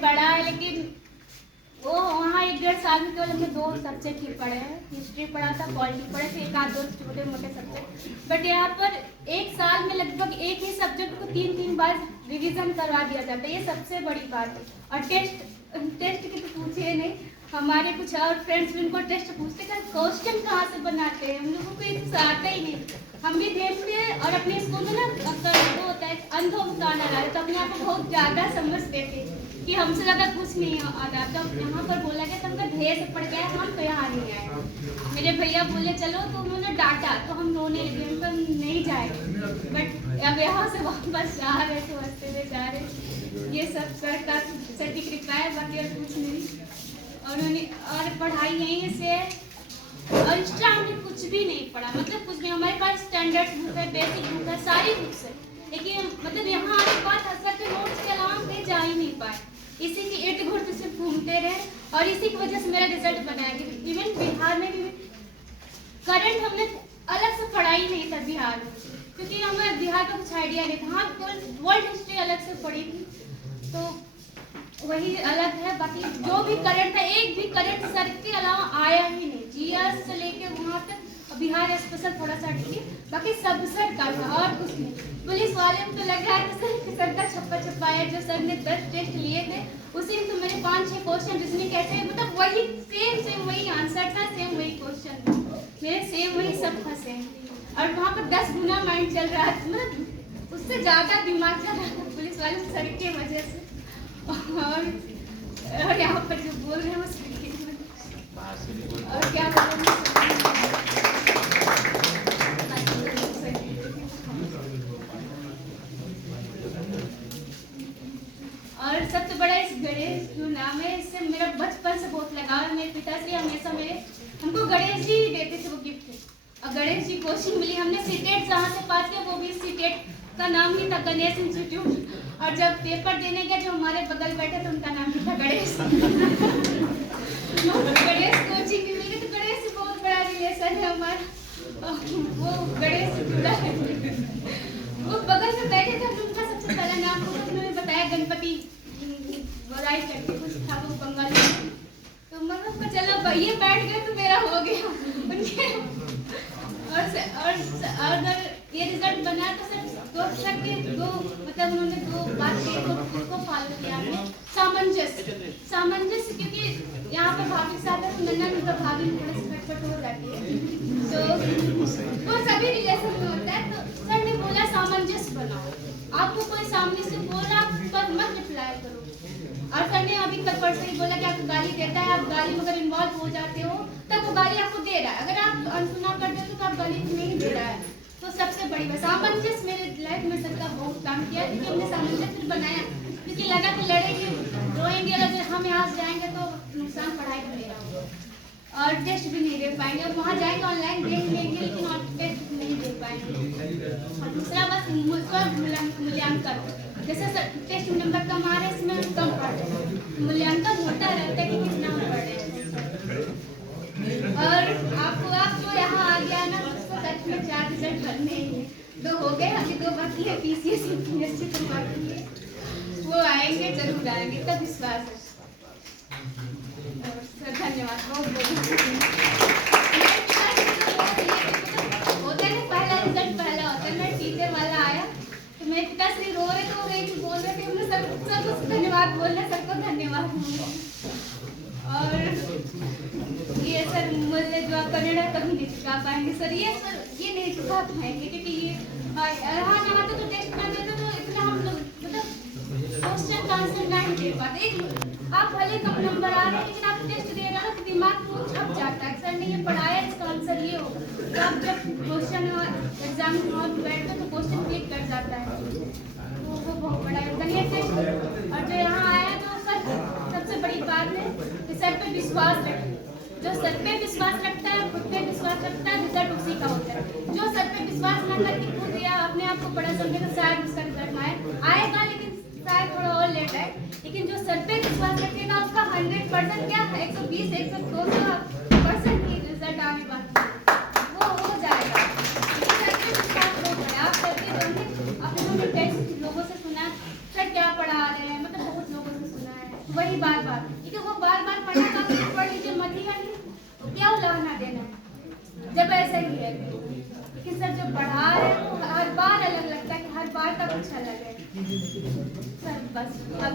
पढ़ा है, लेकिन वो वहाँ 1-1.5 साल में केवल हमने 2 सब्जेक्ट ही पढ़े हैं। हिस्ट्री पढ़ा था, पॉलिटी पढ़े थे, 1-2 छोटे मोटे सब्जेक्ट। बट यहाँ पर 1 साल में लगभग एक ही सब्जेक्ट को 3-3 बार रिवीजन करवा दिया जाता है। ये सबसे बड़ी बात है। और टेस्ट की तो पूछिए नहीं, हमारे कुछ और फ्रेंड्स भी उनको टेस्ट पूछते हैं क्वेश्चन कहाँ से बनाते हैं, हम लोगों को ये कुछ आता ही नहीं। हम भी देखते हैं और अपने स्कूल में ना वो होता है अंधों का कान लगा, तो अपने आप को बहुत ज़्यादा समझते थे कि हमसे ज़्यादा कुछ नहीं आता। तो यहाँ पर बोला गया तुमका ढेर से पड़ गया, हम तो यहाँ नहीं आए। मेरे भैया बोले चलो, तो उन्होंने डांटा तो हम रोने लगे, हम तो नहीं जाए। बट अब यहाँ से वापस जा रहे तो हंसते हुए जा रहे। ये सब सरकार सर की कृपा है, बाकी और कुछ नहीं। और पढ़ाई यहीं से, और एक्स्ट्रा हमने कुछ भी नहीं पढ़ा, मतलब कुछ भी। हमारे पास स्टैंडर्ड बुक है, बेसिक बुक है, सारी बुक्स है, लेकिन मतलब यहाँ आने के बाद असर के नोट्स के अलावा कहीं जा ही नहीं पाए। इसी की इर्द गिर्द से घूमते रहे और इसी की वजह से मेरा रिजल्ट बनाया गया। इवन बिहार में भी करंट हमने अलग से पढ़ा ही नहीं था बिहार में, क्योंकि हमें बिहार का कुछ आइडिया नहीं था। हाँ, वर्ल्ड हिस्ट्री अलग से पढ़ी थी, तो वही अलग है। बाकी जो भी करंट है, एक भी करंट सर के अलावा आया ही नहीं। जीएस से लेके वहाँ तक बिहार स्पेशल थोड़ा सा हटी, बाकी सब सर का था और कुछ नहीं। पुलिस वाले में तो लग रहा था सर का छप्पा छपाया, जो सर ने 10 टेस्ट लिए थे उसी में तो मैंने 5-6 क्वेश्चन जिसमें कैसे, मतलब वही सेम वही आंसर था, सेम वही क्वेश्चन मेरे, सेम वही सब फंसे। और वहाँ पर 10 गुना माइंड चल रहा था, मतलब उससे ज्यादा दिमाग चल रहा था पुलिस वाले सर की वजह से। और यहाँ पर जो बोल रहे हैं वो सही और क्या और सबसे बड़ा इस गणेश जो नाम है, इससे मेरा बचपन से बहुत लगाव है। मेरे पिताश्री हमेशा हमको गणेश जी देते थे वो गिफ्ट, और गणेश जी कोचिंग मिली। हमने सीटेट जहाँ से पास किया वो भी सीटेट का नाम ही था गणेश इंस्टीट्यूट, और जब पेपर देने गए जो हमारे बगल बैठे थे उनका नाम भी था गणेश। गणेश कोचिंग मिल गई, तो गणेश से बहुत बड़ा रिलेशन है हमारा, वो गणेश से जुड़ा है। वो बगल में बैठे थे, उनका सबसे पहला नाम उन्होंने बताया गणपति बधाई करके कुछ था, वो बंगाली। तो मतलब चलो ये बैठ गए तो मेरा हो गया उनके। और अगर ये रिजल्ट बना तो सर दो मतलब उन्होंने 2 बात कही तो उसको फॉलो किया हमने। सामंजस्य, क्योंकि यहाँ पर भाभी के साथ नन्ना तो भाभी थोड़ा सा खटपट हो जाती है, तो वो सभी रिलेशन में होता है। तो सर ने बोला सामंजस्य बनाओ, आपको कोई सामने से बोल रहा पर मत रिप्लाई करो। और सर ने अभी तक परसों ही बोला कि आपको गाली देता है, आप गाली में अगर इन्वॉल्व हो जाते हो तब वो गाली आपको दे रहा है, अगर आप अनसुना कर देते हो तो आप गाली नहीं दे रहा है। तो सबसे बड़ी बात सामंजस्य मेरे लाइफ में सर का बहुत काम किया, क्योंकि हमने सामंजस्य बनाया, क्योंकि लगा कि लड़ेंगे रोएंगे, अगर हम यहाँ से जाएंगे तो नुकसान पढ़ाई का मेरा होगा और टेस्ट भी नहीं दे पाएंगे। और वहाँ जाएंगे ऑनलाइन देख लेंगे, लेकिन और टेस्ट नहीं दे पाएंगे। और दूसरा बस मूल्यांकन, जैसे टेस्ट में नंबर कम आ रहे हैं, इसमें कम पढ़ रहे हैं, मूल्यांकन होता रहता है कि कितना हम पढ़ रहे हैं। और आप जो यहाँ आ गया ना, उसको सच में 4 रिजल्ट भरने हैं, 2 हो गए, अभी 2 बाकी है, पीसीएस यूपीएससी तो बाकी है, वो आएंगे, जरूर आएंगे, इतना विश्वास है। सर धन्यवाद होता है ना, पहला रिजल्ट पहला होता है। मैं टीचर वाला आया तो मेरे पिताश्री रो रहे थे, वो बोल रहे थे, हमने सर धन्यवाद बोलना, सर को धन्यवाद। और ये सर मूल्य जो आप कन्नड़ कभी नहीं चुका पाएंगे सर, ये नहीं चुका पाएंगे, क्योंकि ये यहाँ नहाते तो टेस्ट कर देते तो इतना हम लोग मतलब क्वेश्चन का आंसर नहीं दे पाते। आप भले कम नंबर आ रहे हैं, लेकिन आप टेस्ट दे रहे हो तो दिमाग में छप जाता है, सर ने ये पढ़ाया, इसका आंसर ये होगा। तो आप जब क्वेश्चन एग्जाम हॉल में बैठते तो क्वेश्चन क्लिक कर जाता है, तो वो बहुत बड़ा है ये टेस्ट। और जो यहाँ आया तो सर सबसे बड़ी बात है कि सर पे विश्वास रखें, जो सर पे विश्वास रखता है, खुद पे विश्वास रखता है, रिजल्ट उसी का होता है। जो सर पे विश्वास न करके खुद या अपने आप को बड़ा समझे तो शायद उसका रिजल्ट आएगा, लेकिन शायद थोड़ा और लेट है। लेकिन जो सर पे विश्वास रखेगा उसका 100% क्या 120 100% ही रिजल्ट आने वाला वो हो जाएगा। सर पे विश्वास बहुत है, आप करके जाएंगे। अपने टेस्ट लोगों से सुना सर क्या पढ़ा रहे हैं, मतलब बहुत लोगों से सुना है, वही बार बार, क्योंकि वो बार बार पढ़ा था तो पढ़ लीजिए मत ही आइए, तो क्या उलाहना देना जब ऐसा ही है। लेकिन सर जो पढ़ा है वो हर बार अलग लगता है, कि हर बार का कुछ अलग है सर। बस अब